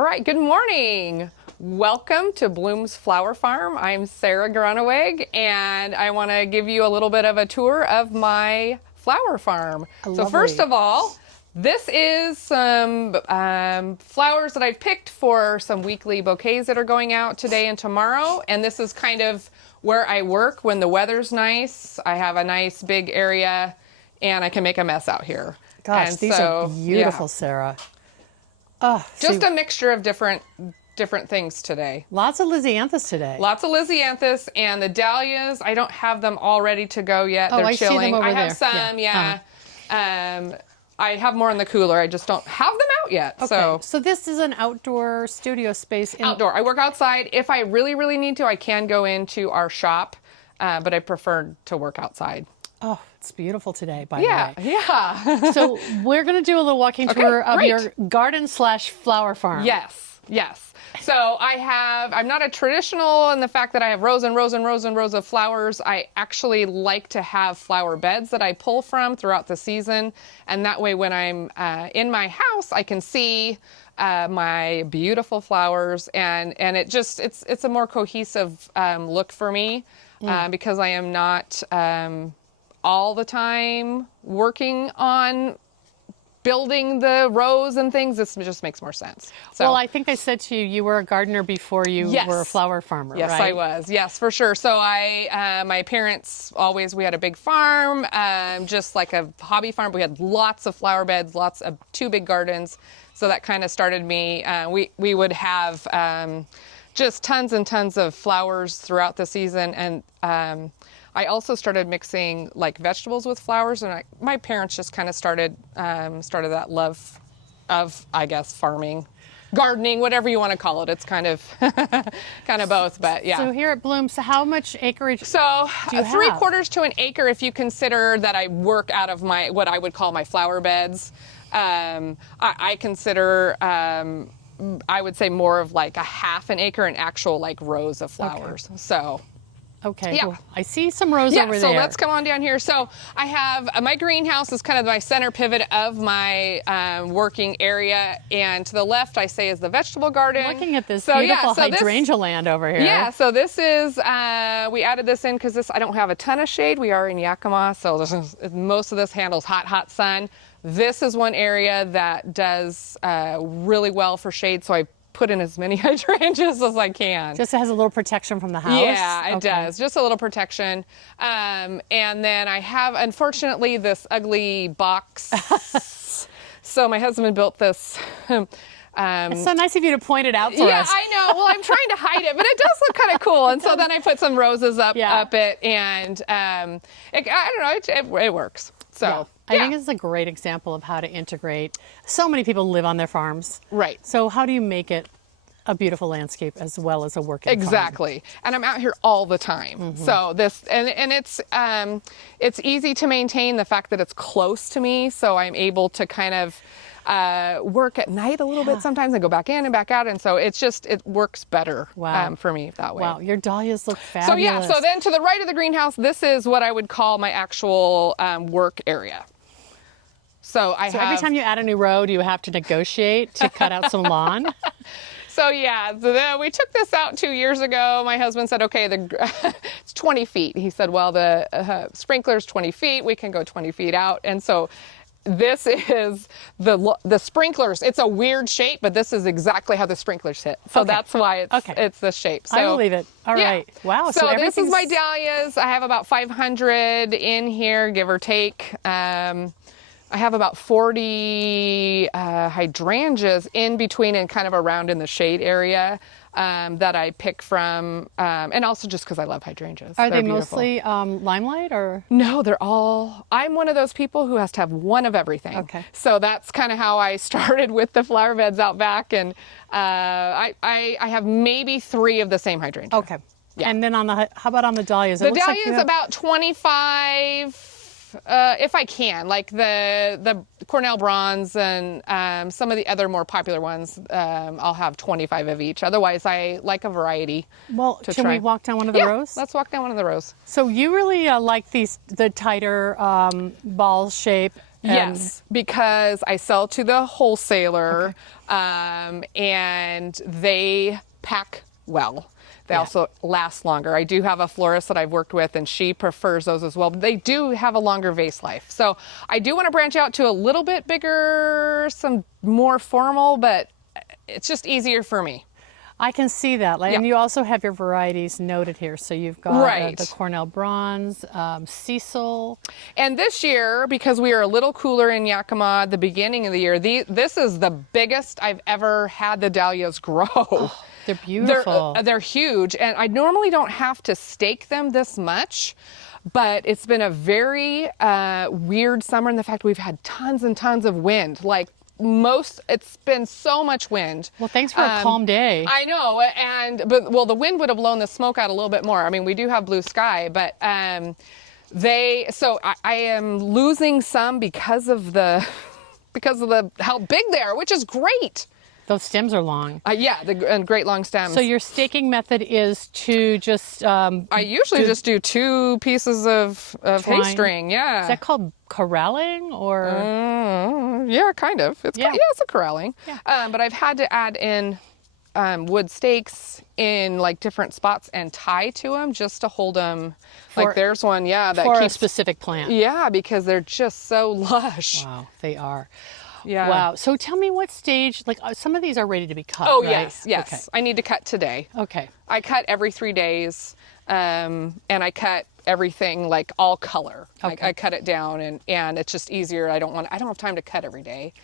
All right, good morning. Welcome to Bloomz Flower Farm. I'm Sara Groeneweg, and I want to give you a little bit of a tour of my flower farm. So first of all, this is some flowers that I've picked for some weekly bouquets that are going out today and tomorrow. And this is kind of where I work when the weather's nice. I have a nice big area, and I can make a mess out here. Gosh, these are beautiful, Sara. Oh, just a mixture of different things today. Lots of Lysianthus today. Lots of Lysianthus, and the dahlias, I don't have them all ready to go yet. They're I chilling. see them over I have there. some, I have more in the cooler. I just don't have them out yet. Okay. So this is an outdoor studio space. Outdoor. I work outside. If I really, really need to, I can go into our shop, but I prefer to work outside. Oh, it's beautiful today, by the way. Yeah. So we're going to do a little walking tour of your garden/flower farm. Yes. So I'm not a traditional in the fact that I have rows and rows and rows and rows of flowers. I actually like to have flower beds that I pull from throughout the season. And that way when I'm in my house, I can see my beautiful flowers, and it's a more cohesive look for me because I am not all the time working on building the rows and things. This just makes more sense. So, well, I think I said to you, you were a gardener before you were a flower farmer, yes, right? I was. Yes, for sure. So my parents we had a big farm, just like a hobby farm. We had lots of flower beds, lots of 2 big gardens. So that kind of started me. We would have just tons and tons of flowers throughout the season. And I also started mixing like vegetables with flowers, and my parents just kind of started that love of, I guess, farming, gardening, whatever you want to call it. It's kind of both, but yeah. So here at Bloomz, how much acreage? So do you 3/4 to an acre if you consider that I work out of what I would call my flower beds. I consider. I would say more of like a half an acre in actual like rows of flowers. Okay. So. Okay, yeah. well, I see some rows over there. So let's come on down here. So I have my greenhouse is kind of my center pivot of my working area, and to the left I say is the vegetable garden. Looking at this beautiful hydrangea land over here. Yeah, so this is, we added this in because I don't have a ton of shade. We are in Yakima, so most of this handles hot sun. This is one area that does really well for shade, so I put in as many hydrangeas as I can. Just has a little protection from the house? Yeah, it does. Just a little protection. And then I have, unfortunately, this ugly box. So my husband built this. It's so nice of you to point it out for us. Yeah, I know. Well, I'm trying to hide it, but it does look kind of cool. And so then I put some roses up it, and I don't know, it works. So. Yeah. I think it's a great example of how to integrate. So many people live on their farms. Right. So how do you make it a beautiful landscape as well as a working Exactly. farm? And I'm out here all the time. Mm-hmm. So this, and it's easy to maintain the fact that it's close to me. So I'm able to kind of work at night a little bit sometimes and go back in and back out. And so it works better for me that way. Wow, your dahlias look fabulous. So then to the right of the greenhouse, this is what I would call my actual work area. So every time you add a new row, do you have to negotiate to cut out some lawn? So we took this out 2 years ago. My husband said, okay, it's 20 feet. He said, well, the sprinkler's 20 feet. We can go 20 feet out. And so this is the sprinklers. It's a weird shape, but this is exactly how the sprinklers hit. So that's why it's this shape. So, I believe it. All right. Wow. So this is my dahlias. I have about 500 in here, give or take. I have about 40 hydrangeas in between and kind of around in the shade area that I pick from, and also just because I love hydrangeas. Are they mostly limelight or? No, I'm one of those people who has to have one of everything. Okay. So that's kind of how I started with the flower beds out back, and I have maybe 3 of the same hydrangea. Okay. Yeah. And then how about on the dahlias? The dahlias about 25. If I can, like the Cornell Bronze and some of the other more popular ones, I'll have 25 of each. Otherwise, I like a variety. Well, can we walk down one of the rows? Let's walk down one of the rows. So you really like the tighter ball shape. Yes, because I sell to the wholesaler, and they pack well. They also last longer. I do have a florist that I've worked with, and she prefers those as well. But they do have a longer vase life. So I do want to branch out to a little bit bigger, some more formal, but it's just easier for me. I can see that. And you also have your varieties noted here. So you've got the Cornell Bronze, Cecil. And this year, because we are a little cooler in Yakima at the beginning of the year, this is the biggest I've ever had the dahlias grow. Oh, they're beautiful. They're huge. And I normally don't have to stake them this much. But it's been a very weird summer in the fact we've had tons and tons of wind. It's been so much wind. Well, thanks for a calm day. I know, but the wind would have blown the smoke out a little bit more. I mean, we do have blue sky, but I am losing some because of how big they are, which is great. Those stems are long. And great long stems. So your staking method is to just... I usually just do 2 pieces of hay string, Is that called corralling or? Yeah, kind of. It's a corralling. Yeah. But I've had to add in wood stakes in like different spots and tie to them just to hold them. Like there's one, that for keeps a specific plant. Yeah, because they're just so lush. Wow, they are. Yeah. Wow. So tell me what stage, some of these are ready to be cut, Oh, right? yes. Okay. I need to cut today. Okay. I cut every 3 days, and I cut everything like all color. Okay. I cut it down, and it's just easier. I don't have time to cut every day.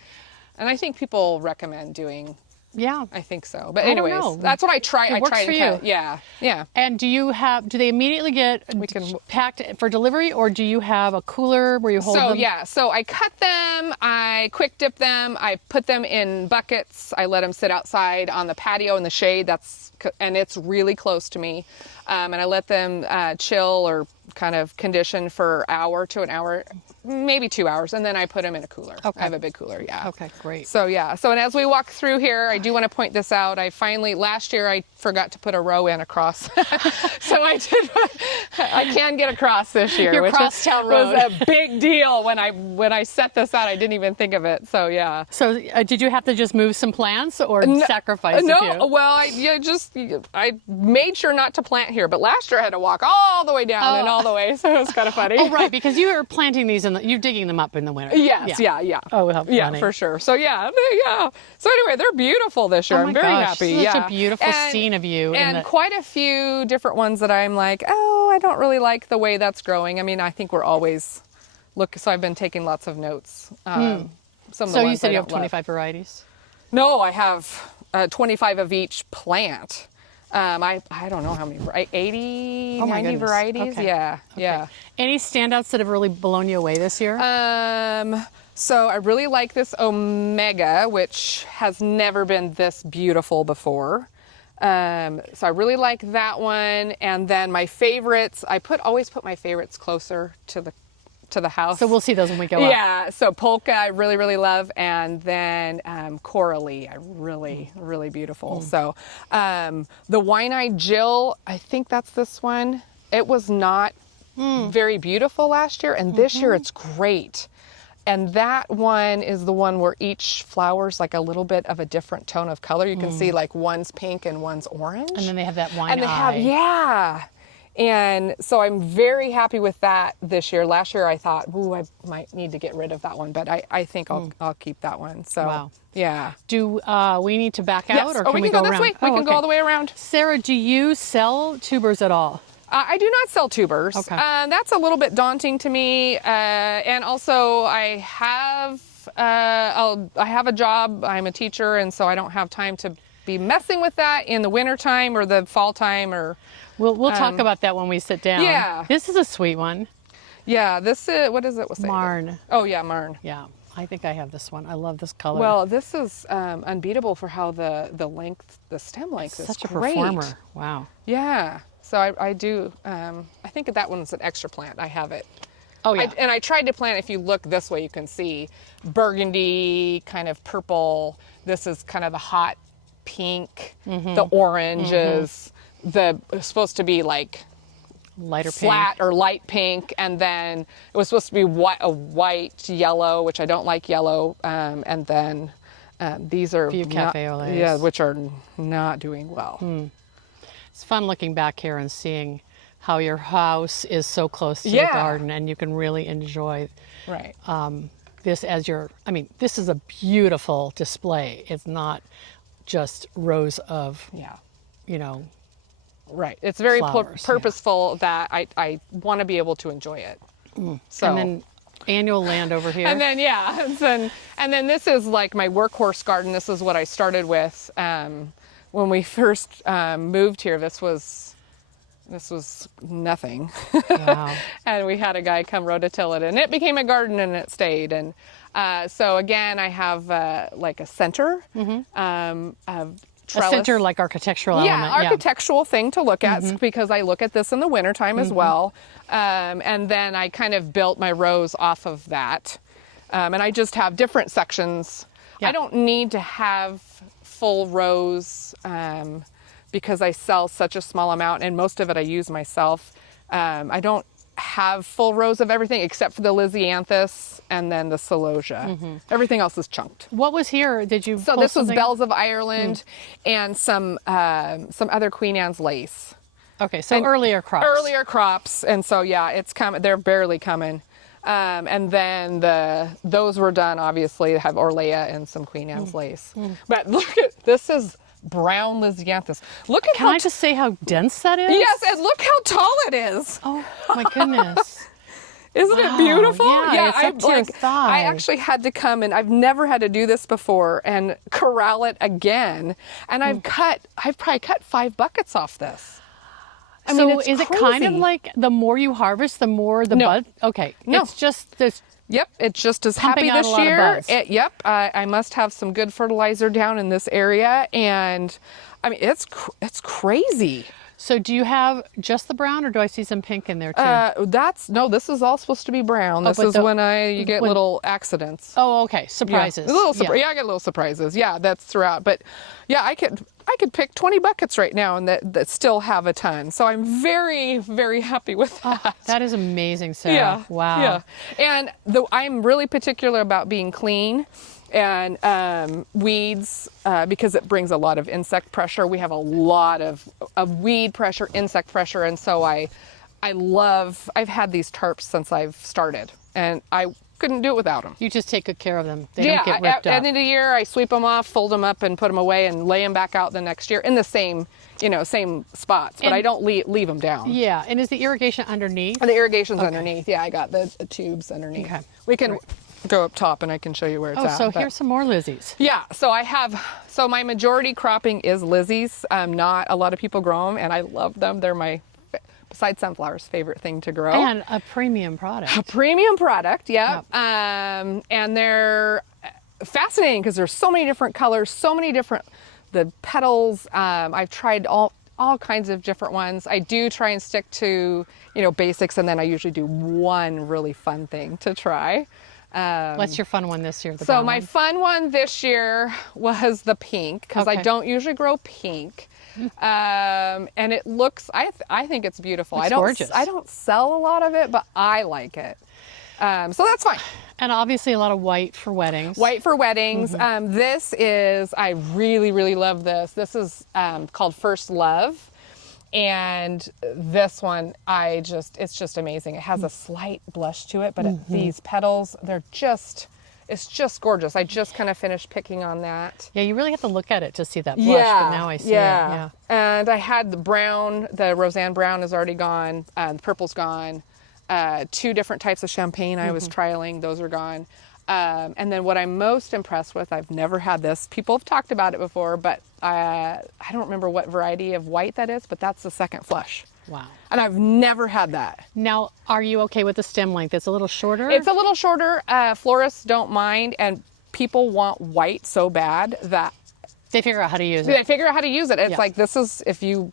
And I think people recommend doing. Yeah. I think so. But anyways, that's what I try. It works for you. Yeah. Yeah. And do they immediately get packed for delivery, or do you have a cooler where you hold them? So I cut them, I quick dip them, I put them in buckets, I let them sit outside on the patio in the shade, and it's really close to me. And I let them chill or kind of condition for an hour to an hour, maybe 2 hours, and then I put them in a cooler. Okay. I have a big cooler, Okay, great. So and as we walk through here, I do want to point this out. Last year I forgot to put a row in across. So I can get across this year, which crosstown road was a big deal when I set this out. I didn't even think of it. So yeah. So did you have to just move some plants or sacrifice a few? No, well, I made sure not to plant here, but last year I had to walk all the way down and all the way, so it was kind of funny. Oh, right, because you were planting these you're digging them up in the winter. Yes, yeah. Oh, how funny. Yeah, for sure. So yeah. So anyway, they're beautiful this year. I'm very happy. Such a beautiful scene of you. And quite a few different ones that I'm like, I don't really like the way that's growing. I mean, I think we're always so I've been taking lots of notes. Some of the you ones said I you have don't love. 25 varieties? No, I have 25 of each plant. I don't know how many, 80, 90 varieties. Okay. Yeah. Any standouts that have really blown you away this year? So I really like this Omega, which has never been this beautiful before. So I really like that one. And then my favorites, I always put my favorites closer to the house. So we'll see those when we go up. Yeah, so Polka I really, really love, and then Coralie, really beautiful. So the Wine-Eyed Jill, I think that's this one. It was not very beautiful last year, and this year it's great. And that one is the one where each flower's like a little bit of a different tone of color. You can see like one's pink and one's orange. And then they have that wine and they eye. Yeah. And so I'm very happy with that this year. Last year I thought, I might need to get rid of that one, but I think I'll keep that one. So wow. Yeah. Do we need to back out, or we can we go go this around? way. We can go all the way around. Sarah, do you sell tubers at all? I do not sell tubers. Okay. That's a little bit daunting to me. And also I have a job. I'm a teacher, and so I don't have time to be messing with that in the winter time or the fall time or. We'll talk about that when we sit down. Yeah. This is a sweet one. Yeah, this is, what is it? What's Marn. Oh yeah, Marn. Yeah, I think I have this one. I love this color. Well, this is unbeatable for how the stem length is such a great. performer. Wow. Yeah. So I do, I think that one's an extra plant. I have it. Oh yeah. And I tried to plant, if you look this way, you can see burgundy, kind of purple. This is kind of the hot pink. The orange is it's supposed to be like lighter flat pink. or light pink, and then it was supposed to be a white yellow, which I don't like yellow, and then these are Few cafe olés. yeah, which are not doing well. It's fun looking back here and seeing how your house is so close to the garden, and you can really enjoy Right. this as your, I mean, this is a beautiful display. It's not just rows of, you know, right. It's very flowers, purposeful that I want to be able to enjoy it. So. And then annual land over here. And then, and then this is like my workhorse garden. This is what I started with when we first moved here. This was nothing. Wow. And we had a guy come rototill it, and it became a garden, and it stayed. And so again, I have like a center of trellis. A center like architectural element. Yeah, architectural thing to look at because I look at this in the wintertime as well. And then I kind of built my rows off of that. And I just have different sections. Yeah. I don't need to have full rows because I sell such a small amount, and most of it I use myself. I don't have full rows of everything except for the Lysianthus and then the Celosia. Everything else is chunked. What was here? Did you? So this was Bells of Ireland and some other Queen Anne's lace. Okay, so earlier crops. Earlier crops, and so yeah, it's coming. They're barely coming. And then those were done. Obviously, have Orlea and some Queen Anne's lace. But look at this is brown Lysianthus. Look at Can I just say how dense that is? Yes, and look how tall it is. Oh my goodness. Isn't it beautiful? Yeah, it's up to your thigh. I actually had to come, and I've never had to do this before, and corral it again. And I've probably cut 5 buckets off this. I mean, it's is it kind of like the more you harvest, the more the bud? Okay, no. It's just this. Yep, it's just as Pumping happy out this a lot of year. buzz. I must have some good fertilizer down in this area, and I mean it's crazy. So do you have just the brown, or do I see some pink in there too? This is all supposed to be brown. This is when you get little accidents. Oh, okay, surprises. I get little surprises. Yeah, that's throughout. But yeah, I could pick 20 buckets right now and that still have a ton. So I'm very, very happy with that. That is amazing, Sarah. Yeah. Wow. Yeah. And I'm really particular about being clean and weeds because it brings a lot of insect pressure. We have a lot of weed pressure, insect pressure, and so I've had these tarps since I've started, and I couldn't do it without them. You just take good care of them. They don't get ripped up. At the end of the year, I sweep them off, fold them up, and put them away, and lay them back out the next year in the same spots. But I don't leave them down. Yeah, and is the irrigation underneath? The irrigation's underneath. Yeah, I got the tubes underneath. Okay. We can go up top, and I can show you where it's at. So here's some more Lizzies. Yeah, so my majority cropping is Lizzies. Not a lot of people grow them, and I love them. They're my, besides sunflowers, favorite thing to grow. And a premium product. A premium product, yeah. Yep. And they're fascinating because there's so many different colors, so many different, the petals. I've tried all kinds of different ones. I do try and stick to, basics, and then I usually do one really fun thing to try. What's your fun one this year? So my fun one this year was the pink because I don't usually grow pink. And it looks, I think it's beautiful. It's gorgeous. I don't sell a lot of it, but I like it. So that's fine. And obviously a lot of white for weddings. White for weddings. This is, I really, really love this. This is called First Love. And this one, it's just amazing. It has a slight blush to it, but these petals, it's just gorgeous. I just kind of finished picking on that. Yeah, you really have to look at it to see that blush, but now I see it. Yeah. And I had the brown, the Roseanne brown is already gone, the purple's gone. 2 different types of champagne I was trialing, those are gone. And then what I'm most impressed with, I've never had this. People have talked about it before, but I don't remember what variety of white that is, but that's the second flush. Wow. And I've never had that. Now, are you okay with the stem length? It's a little shorter? It's a little shorter. Florists don't mind, and people want white so bad that they figure out how to use it. They figure out how to use it. It's like, this is, if you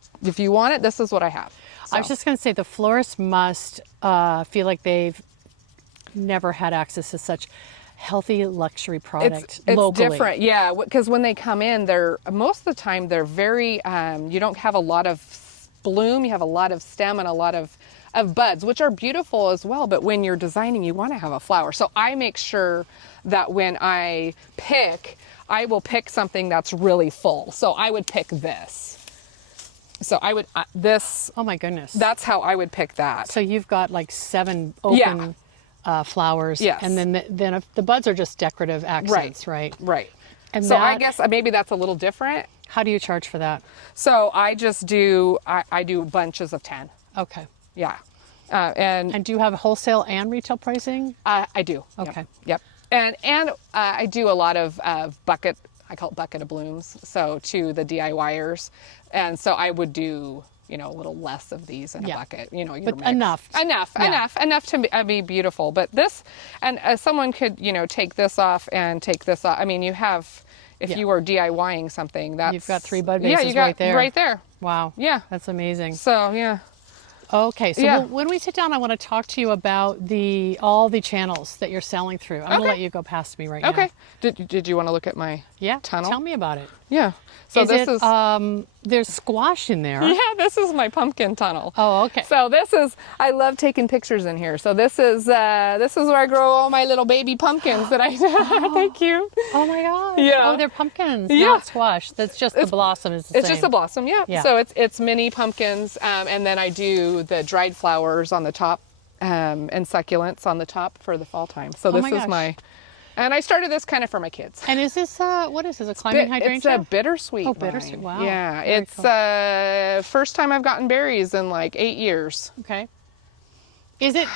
want it, this is what I have. So. I was just going to say, the florists must feel like they've never had access to such healthy luxury product locally. It's different, yeah, because when they come in, most of the time they're very, you don't have a lot of bloom, you have a lot of stem and a lot of of buds, which are beautiful as well. But when you're designing, you want to have a flower. So I make sure that when I will pick something that's really full. So I would pick this. So I would, this. Oh my goodness. That's how I would pick that. So you've got like 7 open flowers. Yes. And then if the buds are just decorative accents, right? Right. And so I guess maybe that's a little different. How do you charge for that? So I just do, I do bunches of 10. Okay. Yeah. And do you have wholesale and retail pricing? I do. Okay. Yep. And I do a lot of bucket, I call it bucket of blooms. So to the DIYers. And so I would do, a little less of these in a bucket, your but mix. enough Enough to be beautiful. But this, and someone could, take this off and take this off. I mean, you have, if you are DIYing something, that's. You've got 3 bud vases right there. Right there. Wow. Yeah. That's amazing. So, yeah. Okay, so when we sit down, I want to talk to you about all the channels that you're selling through. I'm going to let you go past me right now. Okay. Did you want to look at my tunnel? Tell me about it. Yeah. So this is there's squash in there. Yeah, this is my pumpkin tunnel. Oh, okay. So I love taking pictures in here. So this is where I grow all my little baby pumpkins that I thank you. Oh my gosh. Yeah. Oh, they're pumpkins, Yeah. not squash. That's just the blossom is the same. It's just a blossom, yeah. So it's mini pumpkins, and then I do the dried flowers on the top, and succulents on the top for the fall time. So this is my. And I started this kind of for my kids. And is this, what is this, a climbing hydrangea? It's a bittersweet vine. Bittersweet, wow. Yeah, Very it's first time I've gotten berries in like 8 years. Okay. Is it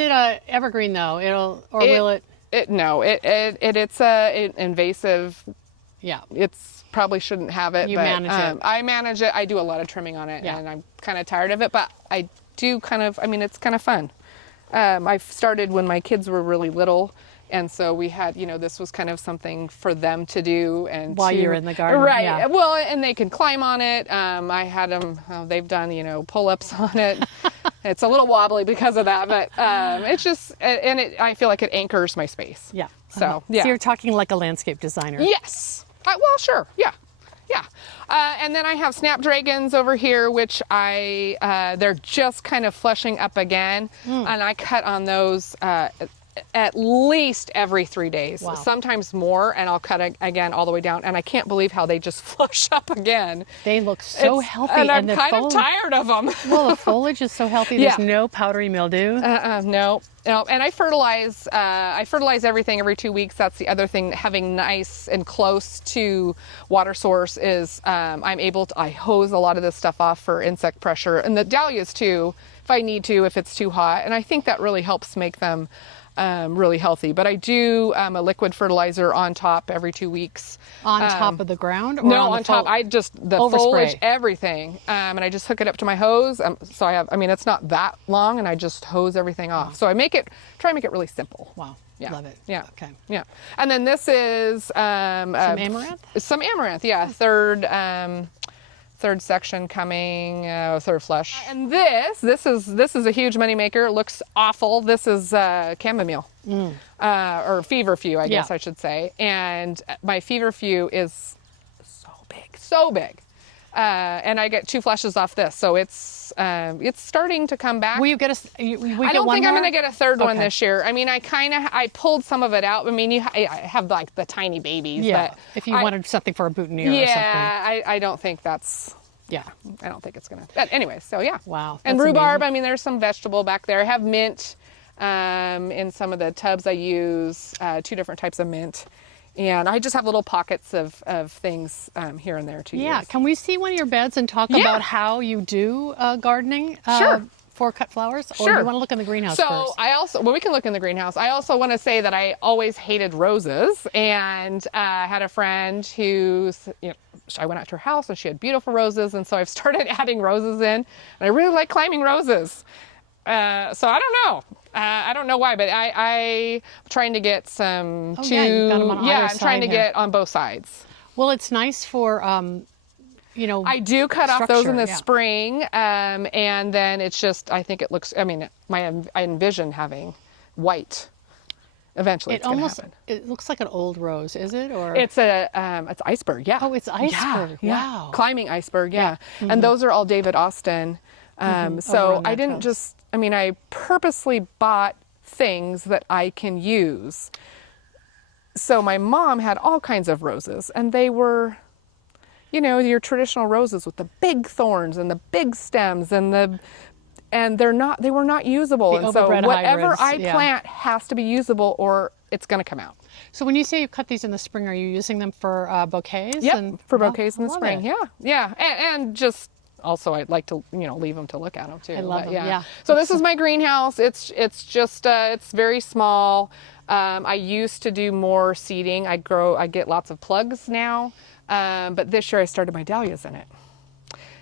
a evergreen though? Will it? It's a invasive. Yeah. It's probably shouldn't have it. You but, manage it. I manage it. I do a lot of trimming on it, and I'm kind of tired of it, but I do it's kind of fun. I started when my kids were really little. And so we had, this was kind of something for them to do. And while you're in the garden. Right. Yeah. Well, and they can climb on it. I had them, they've done, pull-ups on it. It's a little wobbly because of that, but it's just, I feel like it anchors my space. Yeah. So, So you're talking like a landscape designer. Yes. Well, sure. Yeah. Yeah. And then I have snapdragons over here, which they're just kind of flushing up again. And I cut on those at least every 3 days, sometimes more, and I'll cut again all the way down. And I can't believe how they just flush up again. They look so healthy. And I'm kind of tired of them. Well, the foliage is so healthy. There's no powdery mildew. No. And I fertilize everything every 2 weeks. That's the other thing. Having nice and close to water source is I hose a lot of this stuff off for insect pressure, and the dahlias too, if I need to, if it's too hot. And I think that really helps make them really healthy. But I do a liquid fertilizer on top every 2 weeks. On top of the ground? Or No, on top. I just, the foliage, overspray? Everything. And I just hook it up to my hose. So it's not that long, and I just hose everything off. So I try and make it really simple. Wow. Yeah. Love it. Yeah. Okay. Yeah. And then this is some amaranth? Some amaranth, yeah. Third section coming, third flush. And this is a huge moneymaker. It looks awful. This is chamomile, or feverfew, I guess I should say. And my feverfew is so big. And I get 2 flushes off this, so it's starting to come back. Will you get I don't think I'm going to get a third one this year. I mean, I pulled some of it out. I mean, I have like the tiny babies. Yeah. But if you wanted something for a boutonniere or something. Yeah, I don't think that's. Yeah, I don't think it's gonna. But anyway, so yeah. Wow. And rhubarb. Amazing. I mean, there's some vegetable back there. I have mint in some of the tubs I use. 2 different types of mint. And I just have little pockets of things here and there too. Yeah. Can we see one of your beds and talk about how you do gardening? Sure. For cut flowers? Or Sure. do you want to look in the greenhouse first? We can look in the greenhouse. I also want to say that I always hated roses, and I had a friend who, I went out to her house and she had beautiful roses, and so I've started adding roses in, and I really like climbing roses. So I don't know. I don't know why, but I'm trying to get some you've got them on either I'm side trying to here. get on both sides. Well, it's nice for I do cut off those in the structure, spring, and then it's just, I think it looks, I envision having white. Eventually, it's gonna happen. It looks like an old rose, is it? Or it's iceberg, yeah. Oh, it's iceberg. Yeah. Wow. Climbing iceberg, yeah. And those are all David Austin So Over on I that didn't toast. just, I mean, I purposely bought things that I can use. So my mom had all kinds of roses, and they were, you know, your traditional roses with the big thorns and the big stems and they were not usable. The And so overbred whatever hybrids, I yeah. plant has to be usable or it's going to come out. So when you say you cut these in the spring, are you using them for bouquets? Yep, for bouquets in the love spring. it. Yeah, yeah, and just also I'd like to leave them to look at them too. I love them. Yeah. So this is my greenhouse. It's just it's very small. I used to do more seeding. I get lots of plugs now, but this year I started my dahlias in it,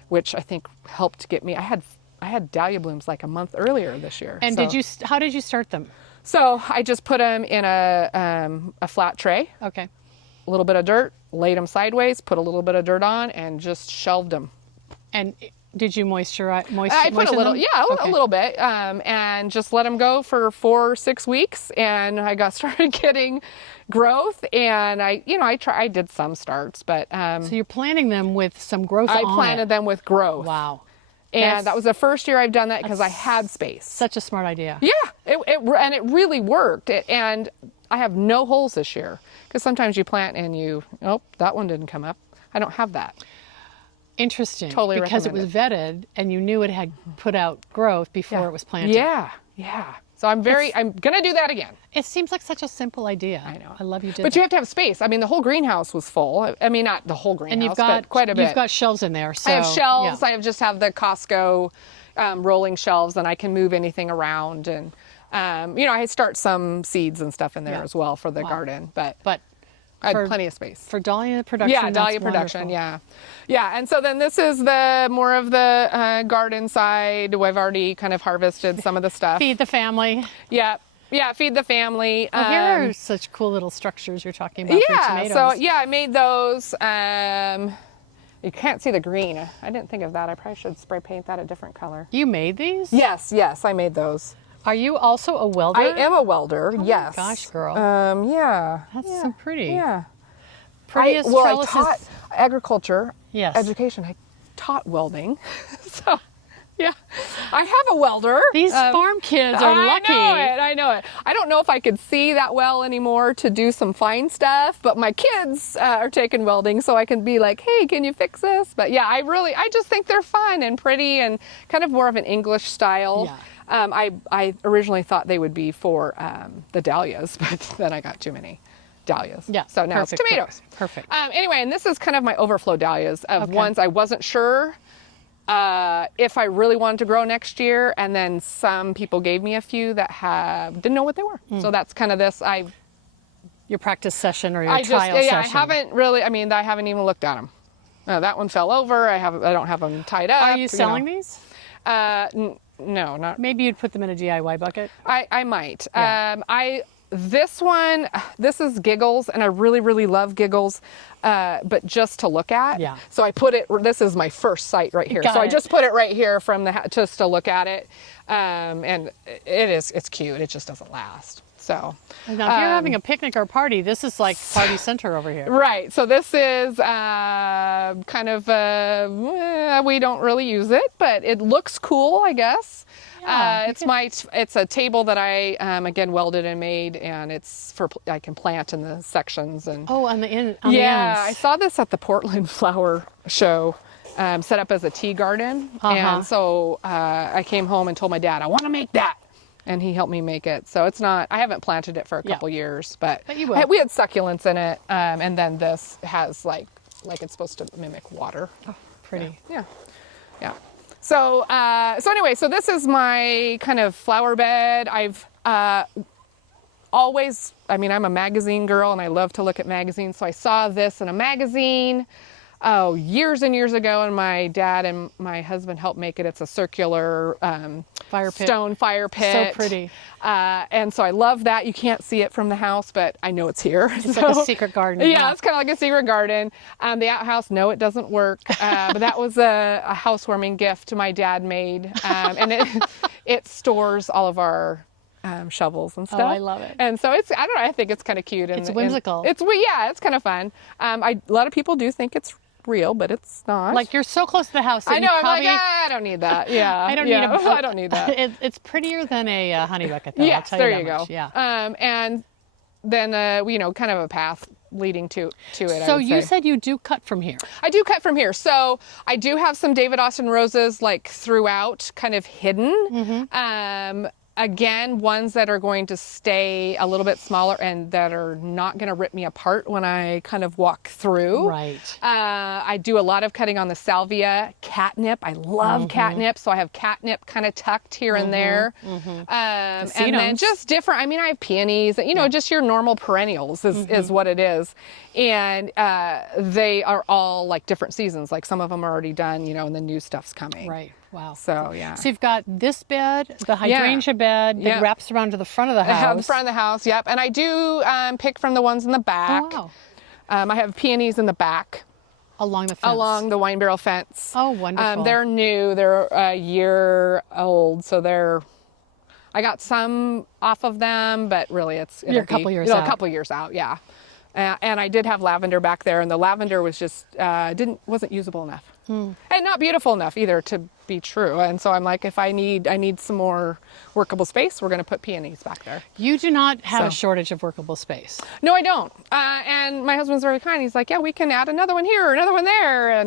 which I think helped get me. I had dahlia blooms like a month earlier this year. And how did you start them? So I just put them in a flat tray. Okay. A little bit of dirt, laid them sideways, put a little bit of dirt on, and just shelved them. And did you moisturize? I put a little, them? yeah, Okay. a little bit, and just let them go for 4 or 6 weeks, and I started getting growth, and I did some starts, but So you're planting them with some growth I on planted it. them with growth. Wow. And that was the first year I've done that because I had space. Such a smart idea. Yeah, and it really worked. And I have no holes this year because sometimes you plant and that one didn't come up. I don't have that. Interesting. Totally because it was vetted and you knew it had put out growth before it was planted. Yeah, yeah. So I'm gonna do that again. It seems like such a simple idea. I know. I love you did But that. you have to have space. I mean, the whole greenhouse was full. I mean, not the whole greenhouse, And you've got but quite a bit. You've got shelves in there. So I have shelves. yeah. I just have the Costco rolling shelves, and I can move anything around. And I start some seeds and stuff in there Yeah. as well for the garden. But I had for- plenty of space. For dahlia production. Yeah, that's dahlia production. wonderful. Yeah. And so then this is more of the garden side. I've already kind of harvested some of the stuff. Feed the family. Yeah, feed the family. Oh, here are such cool little structures you're talking about for tomatoes. So I made those. You can't see the green. I didn't think of that. I probably should spray paint that a different color. You made these? Yes, I made those. Are you also a welder? I am a welder. yes. my gosh, girl. Yeah. That's so pretty. Yeah. Prettiest I trellises. taught agriculture Yes. education. I taught welding. So, yeah, I have a welder. These farm kids are lucky. I know it. I don't know if I could see that well anymore to do some fine stuff, but my kids are taking welding, so I can be like, hey, can you fix this? But yeah, I just think they're fun and pretty and kind of more of an English style. Yeah. I originally thought they would be for the dahlias, but then I got too many dahlias. Yeah. So now perfect, it's tomatoes. Perfect. Anyway, and this is kind of my overflow dahlias of ones I wasn't sure if I really wanted to grow next year, and then some people gave me a few that didn't know what they were. So that's kind of this. Your practice session or your trial session. I haven't really. I mean, I haven't even looked at them. That one fell over. I don't have them tied up. Are you selling these? No, not. Maybe you'd put them in a DIY bucket. I might. Yeah. This is Giggles, and I really, really love Giggles, but just to look at. Yeah. So I put it, this is my first site right here. Got So I it. just put it right here from just to look at it. And it's cute. It just doesn't last. So. Now, if you're having a picnic or party, this is like party center over here. Right. So this is kind of, we don't really use it, but it looks cool, I guess. Yeah, It's a table that I again welded and made, and I can plant in the sections and. Oh, on the ends. I saw this at the Portland Flower Show, set up as a tea garden, and so I came home and told my dad I want to make that, and he helped me make it. So it's not. I haven't planted it for a couple years, but you will. we had succulents in it, and then this has like it's supposed to mimic water. Oh, pretty. Yeah. So anyway, so this is my kind of flower bed. I've always, I'm a magazine girl and I love to look at magazines. So I saw this in a magazine, years and years ago, and my dad and my husband helped make it. It's a circular Fire pit. stone fire pit. So pretty. And so I love that. You can't see it from the house, but I know it's here. It's like a secret garden. Yeah, it's kind of like a secret garden. The outhouse, no, it doesn't work. But that was a housewarming gift my dad made. And it stores all of our shovels and stuff. Oh, I love it. And so I don't know, I think it's kind of cute. It's whimsical. It's kind of fun. A lot of people do think it's real, but it's not. Like you're so close to the house that I know. I'm like, I don't need that. Yeah. I don't yeah, need I don't need that. It's prettier than a honey bucket, though. I'll Yes, tell there you you that go. much. Yeah. And then, kind of a path leading to it. So I would you say. said you do cut from here. I do cut from here. So I do have some David Austin roses like throughout, kind of hidden. Again, ones that are going to stay a little bit smaller and that are not going to rip me apart when I kind of walk through. Right. I do a lot of cutting on the salvia, catnip. I love catnip, so I have catnip kind of tucked here and there. And then just different. I mean, I have peonies. Just your normal perennials is what it is. And they are all like different seasons. Like some of them are already done, and the new stuff's coming. Right. Wow. So, yeah. So you've got this bed, the hydrangea bed that wraps around to the front of the house. I have the front of the house, yep. And I do pick from the ones in the back. Oh, wow. I have peonies in the back. Along the fence? Along the wine barrel fence. Oh, wonderful. They're new. They're a year old, so I got some off of them, but really You're a couple years out. A couple years out, yeah. And I did have lavender back there, and the lavender was just wasn't usable enough, and not beautiful enough either to be true. And so I'm like, if I need some more workable space, we're going to put peonies back there. You do not have a shortage of workable space. No, I don't. And my husband's very kind. He's like, yeah, we can add another one here, another one there,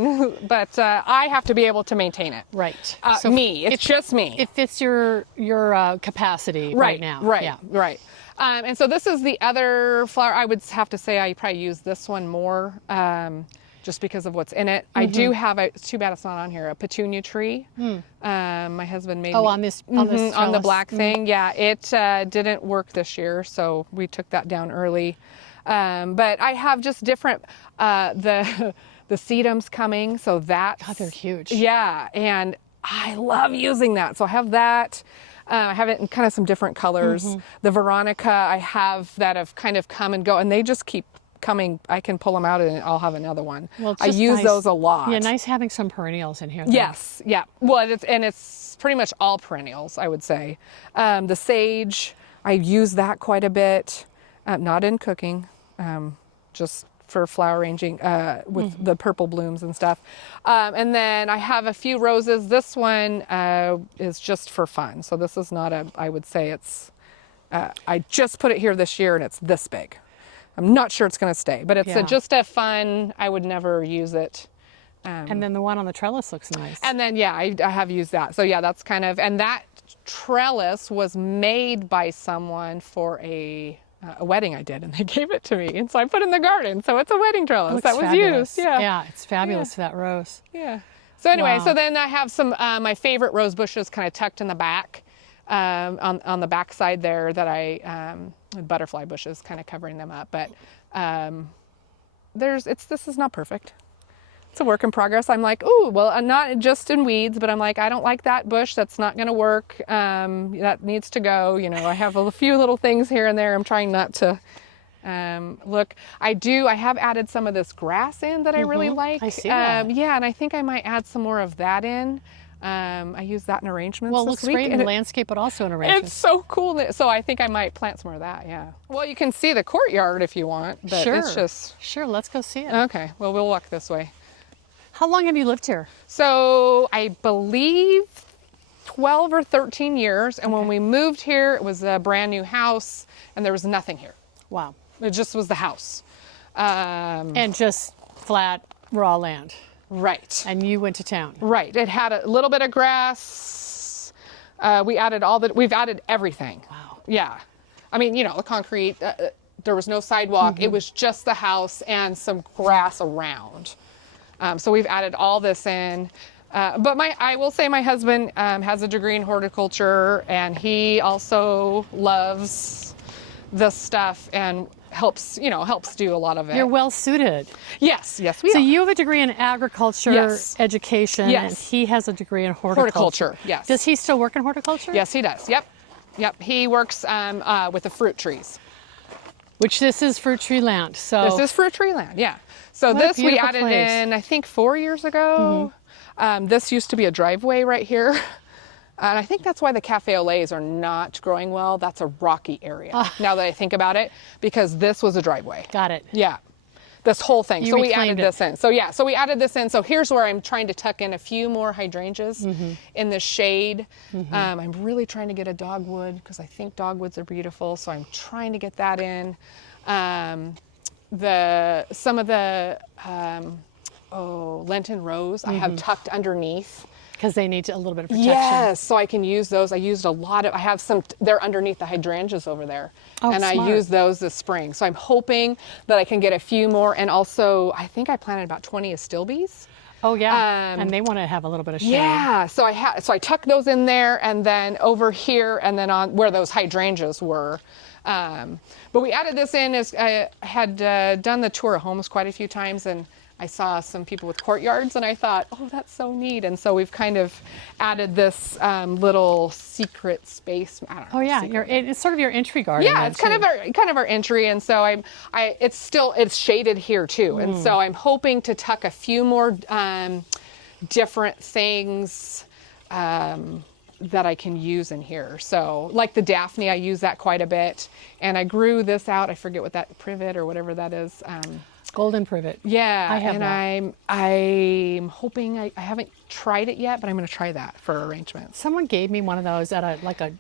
but I have to be able to maintain it. Right. So it's just me. It fits your capacity right now. Right. Yeah. Right. And so this is the other flower. I would have to say I probably use this one more just because of what's in it. I do have it's too bad it's not on here, a petunia tree. My husband made on this on the trellis. black thing. Yeah, it didn't work this year, so we took that down early. But I have just different the sedums coming, so that's God, they're huge. Yeah, and I love using that. So I have that. I have it in kind of some different colors. The Veronica I have that have kind of come and go, and they just keep coming. I can pull them out and I'll have another one. Well, I use those a lot. Yeah, nice having some perennials in here. Yes, yeah. Well, it's pretty much all perennials, I would say. The sage, I use that quite a bit, not in cooking, just for flower arranging with the purple blooms and stuff. And then I have a few roses. This one is just for fun. So this is not I would say it's, I just put it here this year and it's this big. I'm not sure it's going to stay, but it's just a fun, I would never use it. And then the one on the trellis looks nice. And then, I have used that. So that's kind of, and that trellis was made by someone for a wedding I did, and they gave it to me, and so I put it in the garden. So it's a wedding trellis that was used. Yeah, it's fabulous for that rose. Yeah. So anyway, so then I have some my favorite rose bushes kind of tucked in the back, on the back side there that I butterfly bushes kind of covering them up. But this is not perfect. It's a work in progress. I'm like, ooh, well, I'm not just in weeds, but I'm like, I don't like that bush. That's not going to work. That needs to go. I have a few little things here and there. I'm trying not to look. I have added some of this grass in that I really like. I see that. Yeah, and I think I might add some more of that in. I use that in arrangements. Well, it this looks week, great in the landscape, but also in arrangements. It's so cool. So I think I might plant some more of that. Yeah. Well, you can see the courtyard if you want, but Sure. it's just Sure, let's go see it. okay. Well, we'll walk this way. How long have you lived here? So I believe 12 or 13 years. And when we moved here, it was a brand new house and there was nothing here. Wow. It just was the house. And just flat, raw land. Right. And you went to town. Right. It had a little bit of grass. We've added everything. Wow. Yeah. I mean, the concrete, there was no sidewalk. It was just the house and some grass around. So we've added all this in. But I will say my husband has a degree in horticulture, and he also loves this stuff and helps do a lot of it. You're well suited. Yes, we So are. you have a degree in agriculture Yes. education, Yes. and he has a degree in horticulture. Yes. Does he still work in horticulture? Yes, he does. Yep. He works with the fruit trees. Which this is fruit tree land. So This is fruit tree land, yeah. So What a this we beautiful added place. in, I think 4 years ago. This used to be a driveway right here. And I think that's why the cafe au laits are not growing well. That's a rocky area, now that I think about it, because this was a driveway. got it. Yeah. this whole thing. You So we reclaimed added this in. So yeah, so we added this in. So here's where I'm trying to tuck in a few more hydrangeas in the shade. I'm really trying to get a dogwood because I think dogwoods are beautiful. So I'm trying to get that in. Some of the Lenten rose I have tucked underneath. Because they need a little bit of protection. Yes, so I can use those. I used a lot of, I have some, they're underneath the hydrangeas over there. Oh, and smart. I use those this spring. So I'm hoping that I can get a few more. And also, I think I planted about 20 astilbes. Oh yeah, and they want to have a little bit of shade. Yeah, so I tucked those in there, and then over here, and then on where those hydrangeas were. But we added this in as I had done the tour of homes quite a few times, and I saw some people with courtyards, and I thought, oh, that's so neat. And so we've kind of added this little secret space. I don't know. Oh yeah, it's sort of your entry garden. Yeah, it's kind of our entry, and so it's shaded here too, and so I'm hoping to tuck a few more different things that I can use in here. So like the Daphne, I use that quite a bit, and I grew this out. I forget what that privet or whatever that is. Golden privet. Yeah, I have and that. I'm hoping I haven't tried it yet, but I'm going to try that for arrangements. Someone gave me one of those at a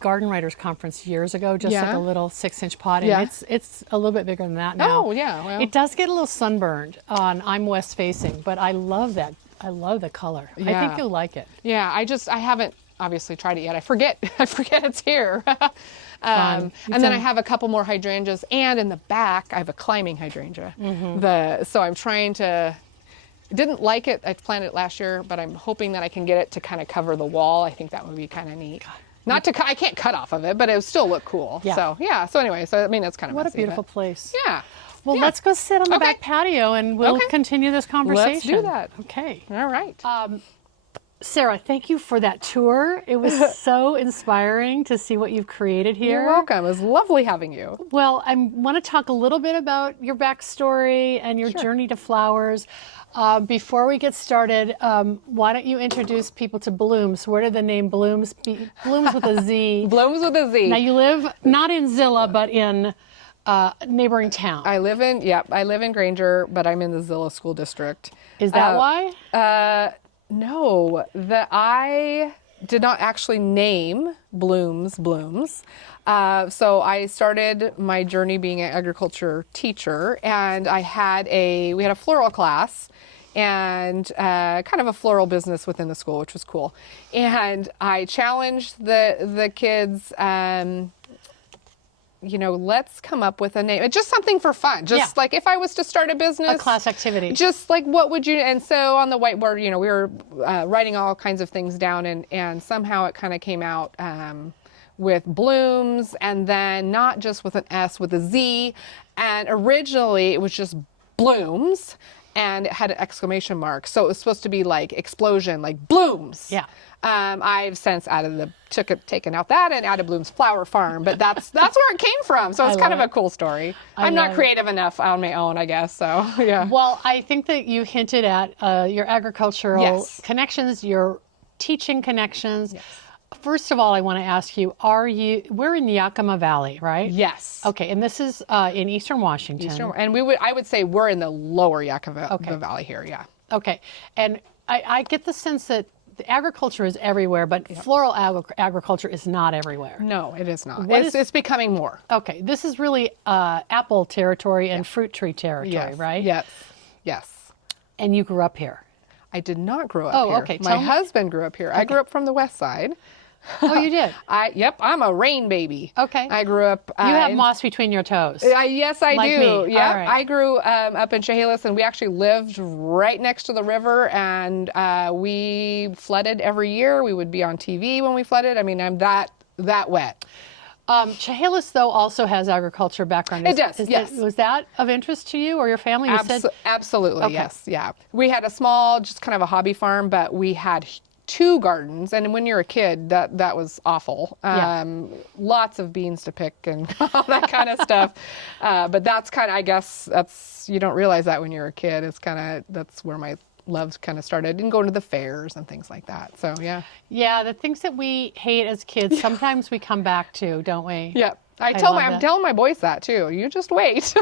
garden writers conference years ago, just like a little 6-inch pot, and it's a little bit bigger than that now. Oh yeah, well. It does get a little sunburned on. I'm west facing, but I love that. I love the color. I think you'll like it. Yeah, I haven't obviously tried it yet. I forget it's here. And then I have a couple more hydrangeas, and in the back I have a climbing hydrangea. So I'm trying to, didn't like it, I planted it last year, but I'm hoping that I can get it to kind of cover the wall. I think that would be kind of neat. Not to, I can't cut off of it, but it would still look cool. Yeah. So yeah, so anyway, so I mean, that's kind of What a messy, beautiful but, place. Yeah. Well, Yeah. let's go sit on the Okay. back patio, and we'll Okay. continue this conversation. Let's do that. Okay. All right. Sarah, thank you for that tour. It was so inspiring to see what you've created here. You're welcome. It was lovely having you. Well, I want to talk a little bit about your backstory and your journey to flowers. Before we get started, why don't you introduce people to Bloomz? Where did the name Bloomz be? Bloomz with a Z. Bloomz with a Z. Now you live not in Zillah, but in neighboring town. I live in Granger, but I'm in the Zillah school district. Is that why? No, I did not actually name Bloomz. So I started my journey being an agriculture teacher, and we had a floral class and kind of a floral business within the school, which was cool. And I challenged the kids, let's come up with a name. It's just something for fun. Just like if I was to start a business. A class activity. Just like what would you, and so on the whiteboard, we were writing all kinds of things down, and somehow it kind of came out with Bloomz, and then not just with an S, with a Z. And originally it was just Bloomz, and it had an exclamation mark. So it was supposed to be like explosion, like Bloomz. Yeah. I've since taken out that and added Bloomz Flower Farm, but that's where it came from. So it's kind of a cool story. I'm not creative enough on my own, I guess. So yeah. Well, I think that you hinted at your agricultural connections, your teaching connections. Yes. First of all, I want to ask you, we're in Yakima Valley, right? Yes. Okay, and this is in Eastern Washington. And I would say we're in the lower Yakima Valley here, yeah. Okay, and I get the sense that the agriculture is everywhere, but floral agriculture is not everywhere. No, it is not. It's becoming more. Okay, this is really apple territory and fruit tree territory, right? Yes. And you grew up here. I did not grow up here. Oh, okay. My husband grew up here. I grew up from the west side. Oh, you did? I'm a rain baby. Okay. I grew up. You have moss between your toes. Yes, I like do. Me. Yeah, right. I grew up in Chehalis, and we actually lived right next to the river, and we flooded every year. We would be on TV when we flooded. I mean, I'm that wet. Chehalis, though, also has agriculture background. It does, yes. Was that of interest to you or your family? Absolutely, Okay. yes. Yeah. We had a small, just kind of a hobby farm, but we had 2 gardens, and when you're a kid, that was awful. Lots of beans to pick and all that kind of stuff. But that's kind of, I guess, you don't realize that when you're a kid. That's where my love kind of started, and going to the fairs and things like that. So yeah. Yeah, the things that we hate as kids, sometimes we come back to, don't we? Yep. I'm telling my boys that too. You just wait.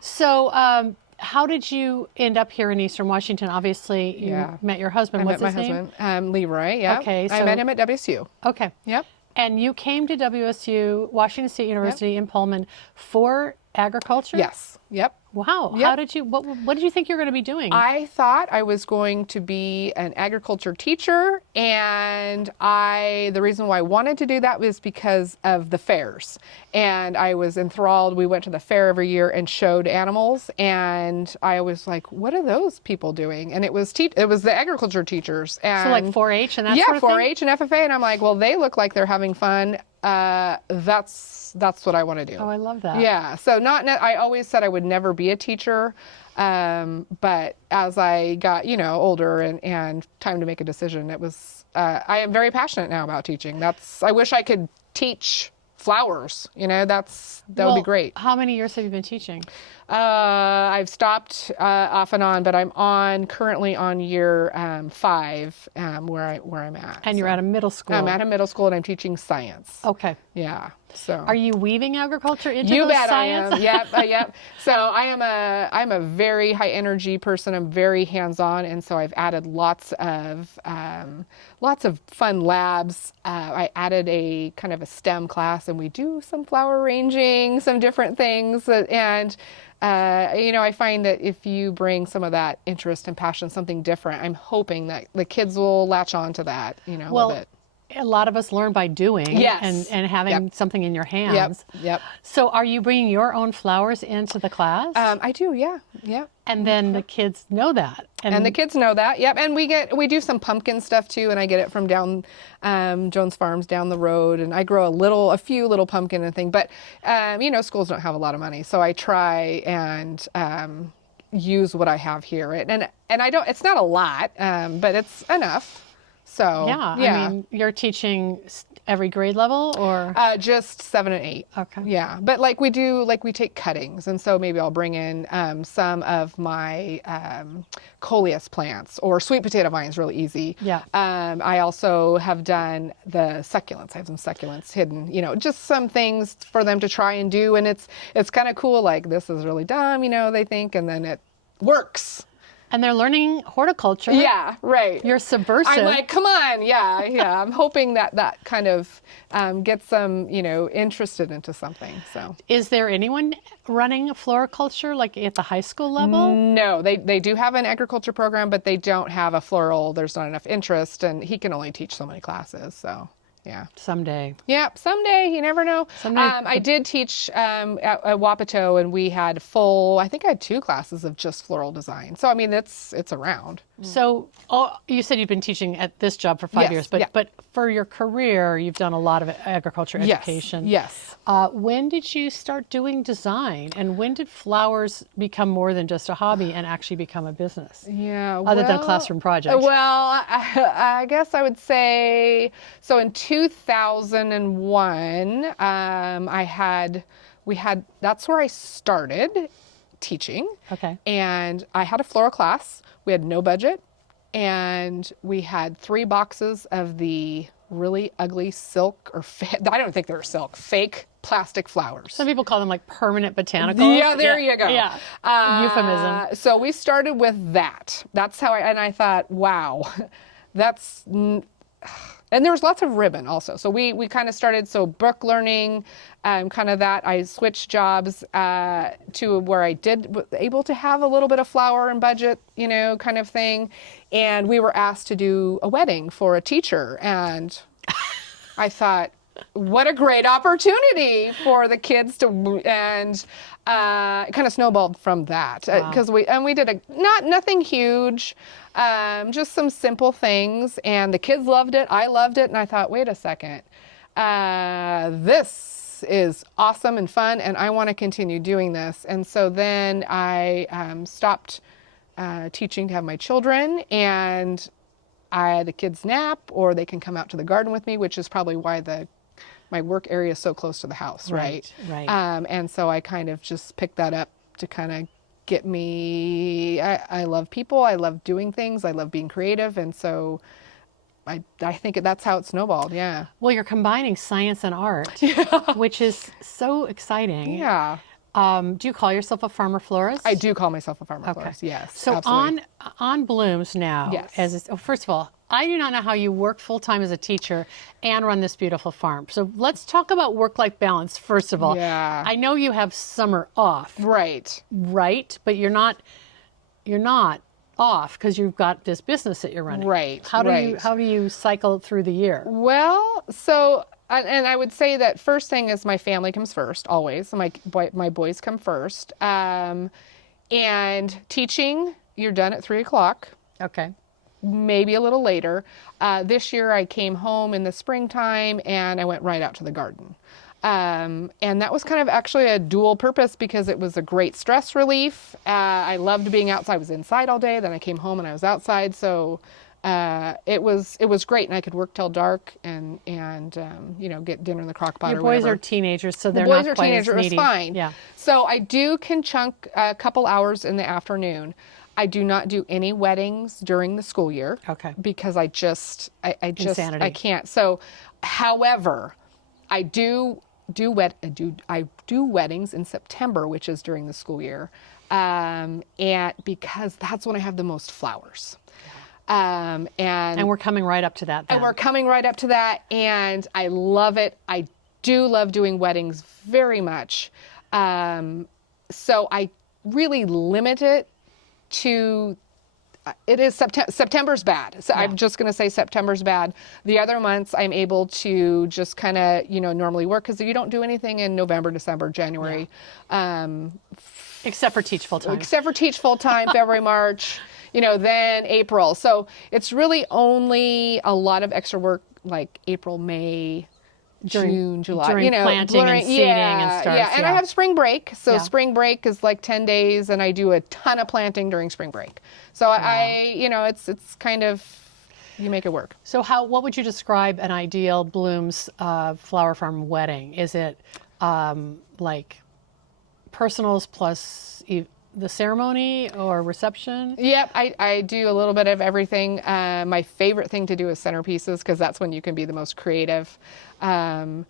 So, how did you end up here in Eastern Washington? Obviously, you met your husband. I What's met his my name? husband, Leroy. Yeah. Okay, I met him at WSU. Okay. Yep. And you came to WSU, Washington State University in Pullman, for agriculture? Yes. Yep. Wow. Yep. How did you, what did you think you were going to be doing? I thought I was going to be an agriculture teacher, and the reason why I wanted to do that was because of the fairs. And I was enthralled. We went to the fair every year and showed animals, and I was like, what are those people doing? And it was the agriculture teachers. And so like 4-H and that yeah, sort of thing? 4-H and FFA, and I'm like, well, they look like they're having fun. That's what I want to do. Oh, I love that. Yeah. So I always said I would never be a teacher. But as I got, older and time to make a decision, it was, I am very passionate now about teaching. I wish I could teach flowers, that would be great. How many years have you been teaching? I've stopped off and on, but I'm currently on year 5 where I'm at. And you're at a middle school. I'm at a middle school and I'm teaching science. Okay. Yeah. So are you weaving agriculture into you those bet science? I am. Yep. Yep. So I'm a very high energy person. I'm very hands on, and so I've added lots of fun labs. I added a kind of a STEM class, and we do some flower arranging, some different things, and. I find that if you bring some of that interest and passion, something different, I'm hoping that the kids will latch on to that, a little bit. A lot of us learn by doing yes. and having something in your hands. Yep. So are you bringing your own flowers into the class? I do, yeah. And then the kids know that. And the kids know that, yep. And we do some pumpkin stuff too, and I get it from down Jones Farms down the road, and I grow a few little pumpkin and thing. But schools don't have a lot of money, so I try and use what I have here. And I don't. It's not a lot, but it's enough. So yeah. I mean, you're teaching every grade level, or just 7 and 8. Okay. Yeah, but we take cuttings, and so maybe I'll bring in some of my coleus plants or sweet potato vines. Really easy. Yeah. I also have done the succulents. I have some succulents hidden. Just some things for them to try and do, and it's kind of cool. Like, this is really dumb, they think, and then it works. And they're learning horticulture. Yeah, right. You're subversive. I'm like, come on, yeah. I'm hoping that kind of gets them, interested into something. So, is there anyone running floriculture like at the high school level? No, they do have an agriculture program, but they don't have a floral. There's not enough interest, and he can only teach so many classes. So. Yeah. Someday. Yeah, someday. You never know. Someday. I did teach at Wapato, and we had I think I had 2 classes of just floral design. So, I mean, it's around. So, you said you've been teaching at this job for 5 years, but for your career, you've done a lot of agriculture education. Yes. When did you start doing design, and when did flowers become more than just a hobby and actually become a business? Yeah. Other than a classroom project. Well, I guess I would say, so in 2001, that's where I started teaching. Okay. And I had a floral class. We had no budget, and we had 3 boxes of the really ugly silk I don't think they were silk, fake plastic flowers. Some people call them like permanent botanicals. Yeah, there you go. Yeah. Euphemism. So we started with that. That's how and I thought, wow, and there was lots of ribbon also. So we kind of started, book learning, kind of that. I switched jobs to where I was able to have a little bit of flower and budget, kind of thing. And we were asked to do a wedding for a teacher. And I thought, what a great opportunity for the kids and it kind of snowballed from that. Because we did nothing huge. Just some simple things, and the kids loved it. I loved it, and I thought, wait a second, this is awesome and fun, and I want to continue doing this. And so then I stopped teaching to have my children, and the kids nap, or they can come out to the garden with me, which is probably why my work area is so close to the house, right? Right. And so I kind of just picked that up to kind of get me, I love people, I love doing things, I love being creative, and so I think that's how it snowballed. Yeah. Well, you're combining science and art, which is so exciting. Yeah. Do you call yourself a farmer-florist? I do call myself a farmer-florist. Yes. So absolutely. on Bloomz now, Yes. First of all, I do not know how you work full-time as a teacher and run this beautiful farm. So let's talk about work-life balance, first of all. Yeah. I know you have summer off. Right. Right? But you're not off because you've got this business that you're running. Right. How do you cycle through the year? Well, so, and I would say that first thing is my family comes first, always. My boys come first. And teaching, you're done at 3:00. Okay. Maybe a little later. This year I came home in the springtime and I went right out to the garden. And that was kind of actually a dual purpose because it was a great stress relief. I loved being outside. I was inside all day. Then I came home and I was outside. So it was great, and I could work till dark and get dinner in the crock pot. Your or boys whatever. are teenagers, so they're The boys not are quite teenagers. as It was needy. fine. Yeah. So I can chunk a couple hours in the afternoon. I do not do any weddings during the school year. Okay. Because I Insanity. can't. So, however, I do weddings in September, which is during the school year, and because that's when I have the most flowers. And we're coming right up to that then. And we're coming right up to that, and I love it. I do love doing weddings very much. So I really limit it to, it is September's bad. So I'm just going to say September's bad. The other months I'm able to just kind of, normally work because you don't do anything in November, December, January. Except for teach full-time. Except for teach full-time, February, March, then April. So it's really only a lot of extra work like April, May, June, July. During planting and seeding and starts. Yeah, and I have spring break. So spring break is like 10 days, and I do a ton of planting during spring break. So it's kind of, you make it work. So what would you describe an ideal Bloomz Flower Farm wedding? Is it like personals plus the ceremony or reception? Yep, I do a little bit of everything. My favorite thing to do is centerpieces because that's when you can be the most creative. I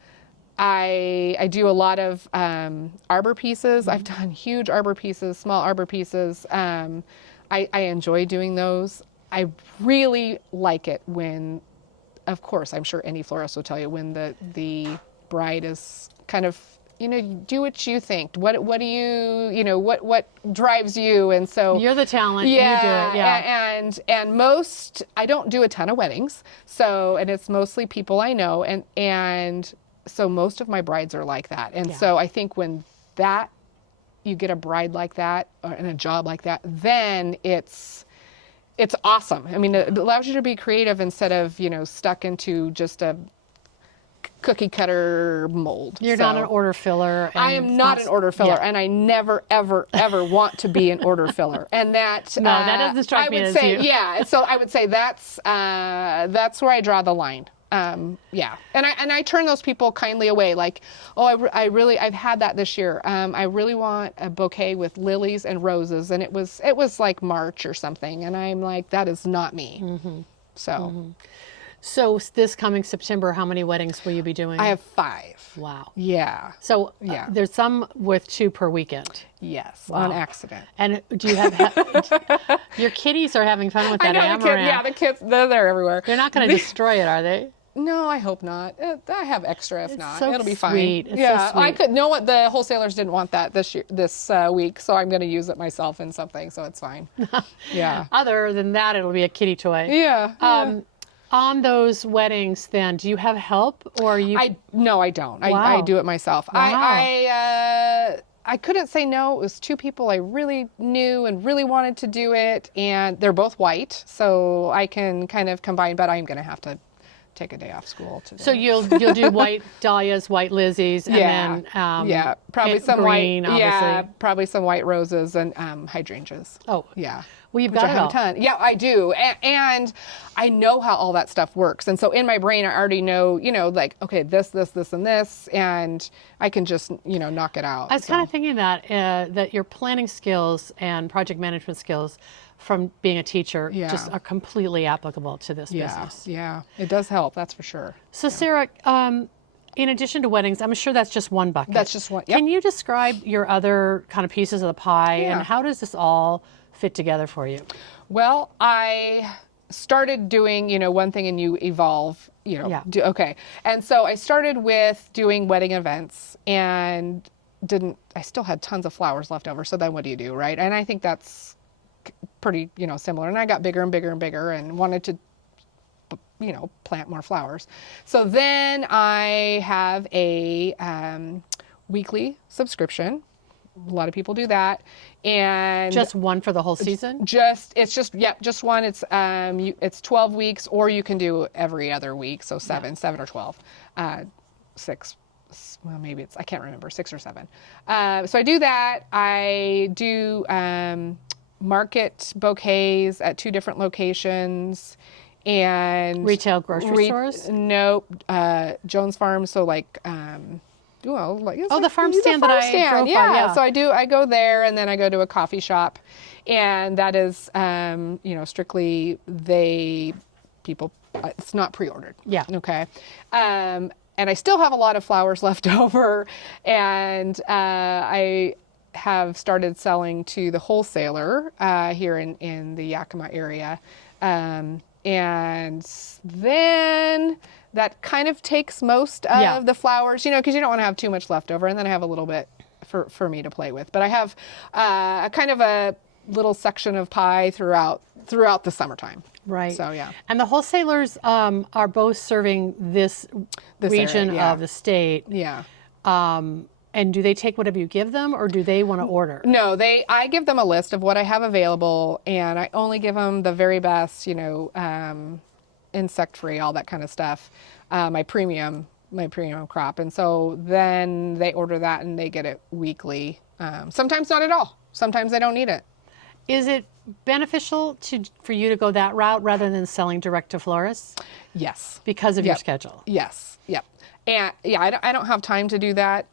do a lot of arbor pieces. I've done huge arbor pieces, small arbor pieces. I enjoy doing those. I really like it when, of course, I'm sure any florist will tell you, when the bride is kind of, do what you think. What do you, what drives you? And so you're the talent. Yeah, you do it. Yeah. And I don't do a ton of weddings. So, and it's mostly people I know. And so most of my brides are like that. And so I think when you get a bride like that and a job like that, then it's awesome. I mean, it allows you to be creative instead of, stuck into just a cookie cutter mold. You're not an order filler. I am not an order filler, and I never, ever, ever want to be an order filler. And that that doesn't strike me as you. Yeah, so I would say that's where I draw the line. And I turn those people kindly away. Like, I've had that this year. I really want a bouquet with lilies and roses, and it was like March or something, and I'm like, that is not me. Mm-hmm. So. Mm-hmm. So this coming September, how many weddings will you be doing? I have 5. Wow. Yeah. So there's some with 2 per weekend. Yes, wow. On accident. And do you have your kitties are having fun with that amaranth? The kids, they're everywhere. They're not going to destroy it, are they? No, I hope not. I have extra if not. So it'll be sweet. fine. It's so sweet. I could know what the wholesalers didn't want that this week, so I'm going to use it myself in something, so it's fine. Yeah. Other than that, it'll be a kitty toy. Yeah. On those weddings, then, do you have help, or you? No, I don't. Wow. I do it myself. Wow. I couldn't say no. It was 2 people I really knew and really wanted to do it, and they're both white, so I can kind of combine. But I'm going to have to take a day off school to do So it. you'll do white dahlias, white lizzies, and then probably some green, white, obviously. probably some white roses and hydrangeas. Oh, yeah. Well, you've Which got I it have all. a ton. Yeah, I do, and I know how all that stuff works. And so in my brain, I already know, like, okay, this, and this, and I can just, knock it out. I was kind of thinking that your planning skills and project management skills from being a teacher Yeah. just are completely applicable to this business. Yeah, it does help, that's for sure. So Sara, in addition to weddings, I'm sure that's just one bucket. That's just one, yep. Can you describe your other kind of pieces of the pie Yeah. and how does this all fit together for you? Well, I started doing, one thing and you evolve, Yeah. Okay. And so I started with doing wedding events and I still had tons of flowers left over. So then what do you do, right? And I think that's pretty, similar. And I got bigger and bigger and bigger and wanted to, plant more flowers. So then I have a weekly subscription. A lot of people do that. And Just one for the whole season? it's just one. It's 12 weeks, or you can do every other week. So 7 or 12, 6. Well, maybe I can't remember, 6 or 7. So I do that. I do market bouquets at 2 different locations. And Retail grocery stores? Nope. Jones Farm. So like, the farm stand that I drove by, yeah. So I go there, and then I go to a coffee shop, and that is, strictly it's not pre-ordered. Yeah. Okay. And I still have a lot of flowers left over, and I have started selling to the wholesaler here in the Yakima area. And then that kind of takes most of the flowers, because you don't want to have too much left over. And then I have a little bit for me to play with. But I have a kind of a little section of pie throughout the summertime. Right. So, yeah. And the wholesalers are both serving this region area, yeah. of the state. Yeah. And do they take whatever you give them, or do they want to order? No, I give them a list of what I have available, and I only give them the very best, insect-free, all that kind of stuff, my premium crop. And so then they order that and they get it weekly. Sometimes not at all. Sometimes they don't need it. Is it beneficial for you to go that route rather than selling direct to florists? Yes. Because of your Yep. schedule? Yes. Yep. And yeah, I don't have time to do that.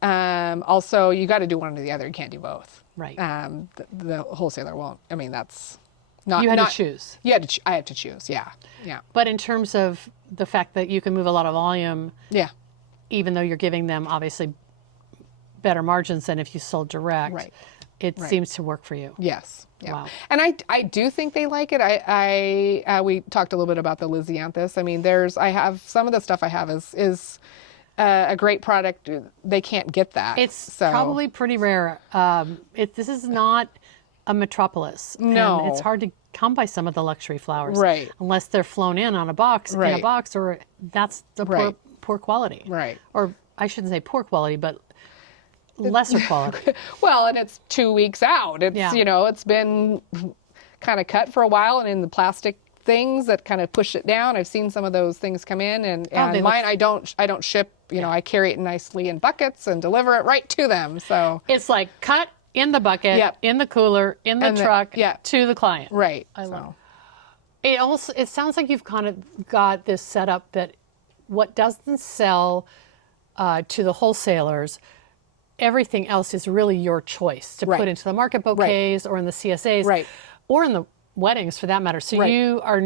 Also, you got to do one or the other. You can't do both. Right. The wholesaler won't. I mean, that's not. You had to choose. I had to choose. Yeah. Yeah. But in terms of the fact that you can move a lot of volume, Yeah. even though you're giving them obviously better margins than if you sold direct, Right. it seems to work for you. Yes. Yeah. Wow. And I do think they like it. We talked a little bit about the Lysianthus. I mean, I have some of the stuff I have is a great product. They can't get that. It's probably pretty rare. This is not a metropolis. No. And it's hard to come by some of the luxury flowers. Right. Unless they're flown in on a box, Right. or that's the Right. poor quality. Right. Or I shouldn't say poor quality, but lesser quality. Well, and it's 2 weeks out. It's, Yeah. It's been kind of cut for a while, and in the plastic things that kind of push it down. I've seen some of those things come in, and mine I don't ship. I carry it nicely in buckets and deliver it right to them. So It's like cut in the bucket, Yep. in the cooler, in the truck, yeah. to the client. right. I love it. It sounds like you've kind of got this set up that what doesn't sell to the wholesalers, everything else is really your choice to Right. put into the market bouquets or in the CSAs Right. or in the weddings for that matter. So Right. you are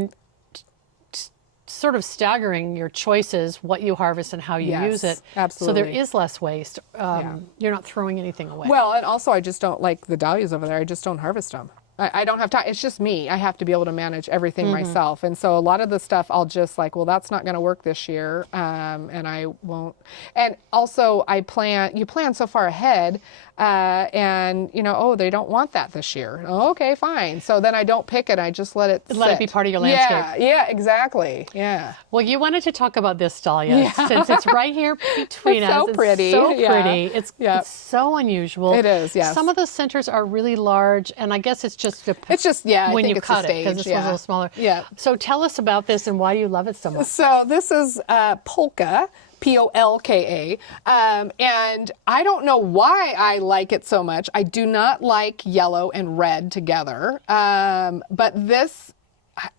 sort of staggering your choices, what you harvest and how you Yes, use it. absolutely. So there is less waste. You're not throwing anything away. Well, and also I just don't like the dahlias over there. I just don't harvest them. I don't have time. It's just me. I have to be able to manage everything myself. And so a lot of the stuff I'll just well, that's not going to work this year. And I won't. And also you plan so far ahead and they don't want that this year. Oh, okay, fine. So then I don't pick it. I just let it Let it be part of your landscape. Yeah, exactly. Yeah. Well, you wanted to talk about this dahlia since it's right here between It's us. so pretty. It's so Yeah. pretty. It's so unusual. It is, yes. Some of the centers are really large, and I guess it's just I when think you it's cut a it, because stage, this one's a little smaller. Yeah. So tell us about this and why you love it so much. So this is polka, Polka. And I don't know why I like it so much. I do not like yellow and red together. But this,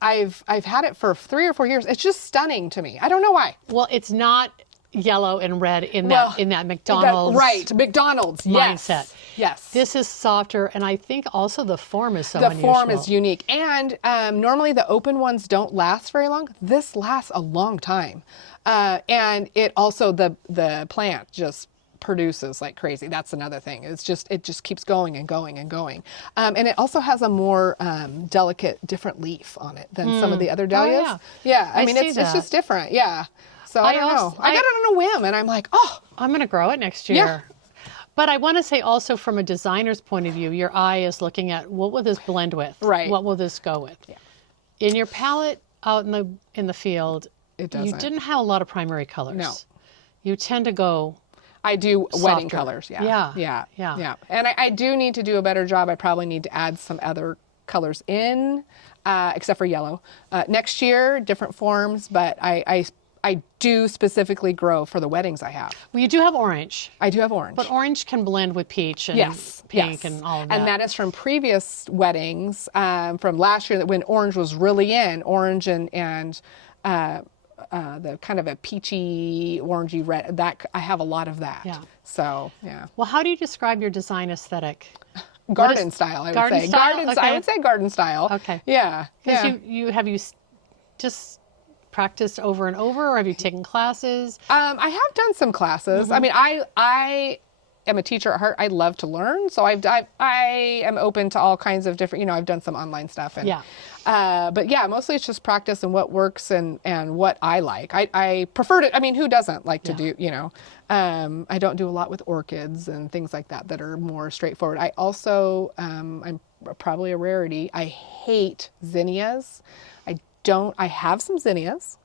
I've had it for 3 or 4 years. It's just stunning to me. I don't know why. Well, it's not yellow and red in that McDonald's right, McDonald's mindset. Yes. This is softer, and I think also the form is so the unusual. form is unique, and normally the open ones don't last very long. This lasts a long time, and it also the plant just produces like crazy. That's another thing. It just keeps going and going and going, and it also has a more delicate, different leaf on it than some of the other dahlias. Oh, yeah. I mean it's just different. Yeah. So I don't know. I got it on a whim, and I'm like, oh, I'm going to grow it next year. Yeah. But I want to say also from a designer's point of view, your eye is looking at what will this blend with? Right. What will this go with? Yeah. In your palette out in the field, it doesn't. You didn't have a lot of primary colors. No. You tend to go I do softer. wedding colors. Yeah. And I do need to do a better job. I probably need to add some other colors in, except for yellow. Next year, different forms, but I do specifically grow for the weddings I have. Well, you do have orange. I do have orange. But orange can blend with peach and pink and all of that. And that is from previous weddings from last year when orange was really in. Orange and the kind of a peachy, orangey red. That I have a lot of that. Yeah. So, yeah. Well, how do you describe your design aesthetic? Garden style, I would garden say. Style? Garden, okay. I would say garden style. Okay. Yeah. Because you just practiced over and over, or have you taken classes? I have done some classes. I mean, I am a teacher at heart. I love to learn, so I am open to all kinds of different. I've done some online stuff, and but yeah, mostly it's just practice and what works and what I like. I prefer to. I mean, who doesn't like to do? I don't do a lot with orchids and things like that are more straightforward. I also I'm probably a rarity. I hate zinnias. I have some zinnias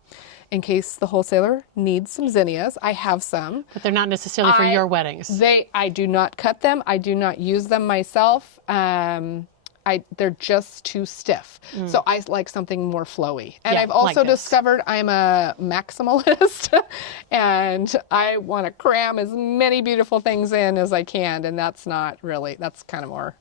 in case the wholesaler needs some zinnias. I have some. But they're not necessarily for your weddings. I do not cut them. I do not use them myself. They're just too stiff. So I like something more flowy. And I've also discovered I'm a maximalist and I want to cram as many beautiful things in as I can. And that's kind of more,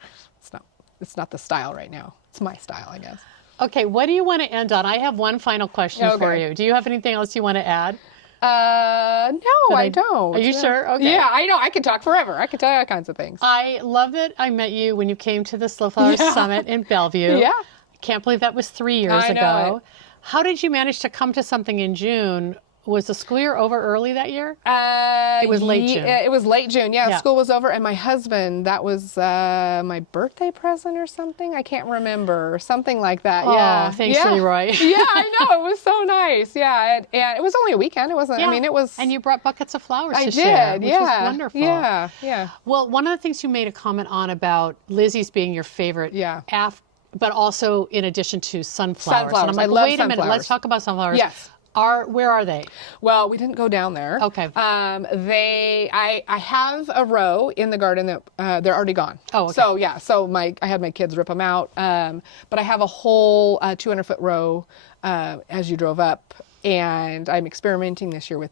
it's not the style right now. It's my style, I guess. Okay, what do you want to end on? I have one final question for you. Do you have anything else you want to add? No, I don't. Are you sure? Okay. Yeah, I know. I could talk forever. I could tell you all kinds of things. I love that I met you when you came to the Slow Flower Summit in Bellevue. Yeah. I can't believe that was 3 years ago. How did you manage to come to something in June? Was the school year over early that year? It was late June. It was late June. Yeah, school was over, and my husband, that was my birthday present or something. I can't remember. Something like that. Oh, thanks, Leroy. Yeah, I know. It was so nice. Yeah, and it was only a weekend. It wasn't. Yeah. I mean, it was. And you brought buckets of flowers I to did, share, which was yeah, wonderful. Yeah. Well, one of the things you made a comment on about Lizzie's being your favorite. But also in addition to sunflowers. And I'm like, wait a minute. Let's talk about sunflowers. Yes. Where are they? Well, we didn't go down there. Okay. I have a row in the garden that they're already gone. Oh, okay. So yeah, I had my kids rip them out. But I have a whole 200-foot row as you drove up, and I'm experimenting this year with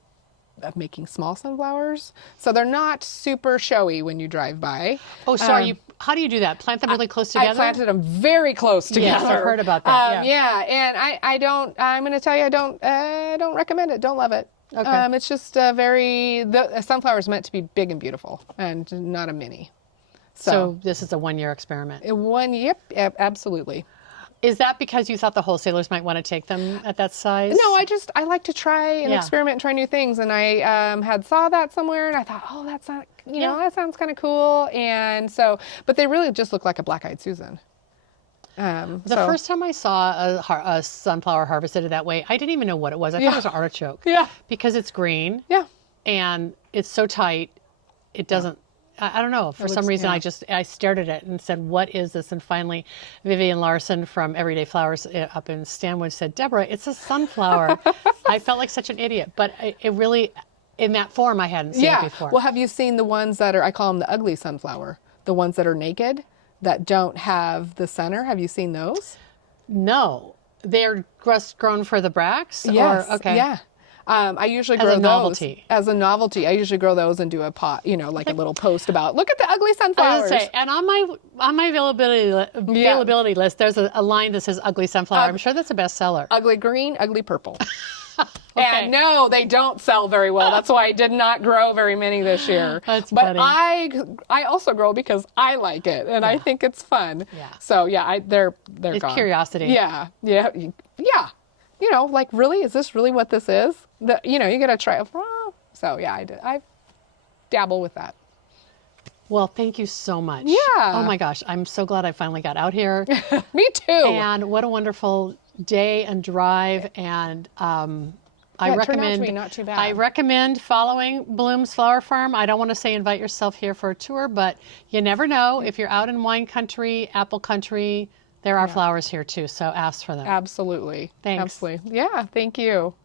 making small sunflowers. So they're not super showy when you drive by. Oh, so how do you do that? Plant them really close together? I planted them very close together. Yes, I've heard about that. And I'm going to tell you, I don't recommend it. Don't love it. Okay. It's just the sunflower is meant to be big and beautiful and not a mini. So this is a 1-year experiment. Yep, absolutely. Is that because you thought the wholesalers might want to take them at that size? No, I like to try and experiment and try new things. And I had saw that somewhere and I thought, oh, that's not, that sounds kind of cool. And so, but they really just look like a black-eyed Susan. The first time I saw a sunflower harvested that way, I didn't even know what it was. I thought it was an artichoke. Yeah. Because it's green. Yeah. And it's so tight, it doesn't. I don't know. For some reason, I stared at it and said, what is this? And finally, Vivian Larson from Everyday Flowers up in Stanwood said, Deborah, it's a sunflower. I felt like such an idiot. But it really, in that form, I hadn't seen it before. Well, have you seen the ones that are, I call them the ugly sunflower, the ones that are naked, that don't have the center? Have you seen those? No. They're just grown for the bracts? Yes. Okay. Yeah. I usually grow those as a novelty. I usually grow those and do a pot, like a little post about, look at the ugly sunflowers. I was gonna say, and on my availability list, there's a line that says ugly sunflower. I'm sure that's a bestseller. Ugly green, ugly purple. Okay. And no, they don't sell very well. That's why I did not grow very many this year. That's but funny. I also grow because I like it and I think it's fun. Yeah. So yeah, they're It's gone. curiosity. Yeah. You know, like, really, is this really what this is? You gotta try it. So yeah, I dabble with that. Well, thank you so much. Yeah. Oh my gosh, I'm so glad I finally got out here. Me too. And what a wonderful day and drive. And I it turned out to recommend be not too bad. I recommend following Bloomz Flower Farm. I don't want to say invite yourself here for a tour, but you never know. If you're out in wine country, apple country, there are flowers here too. So ask for them. Absolutely. Thanks. Absolutely. Yeah, thank you.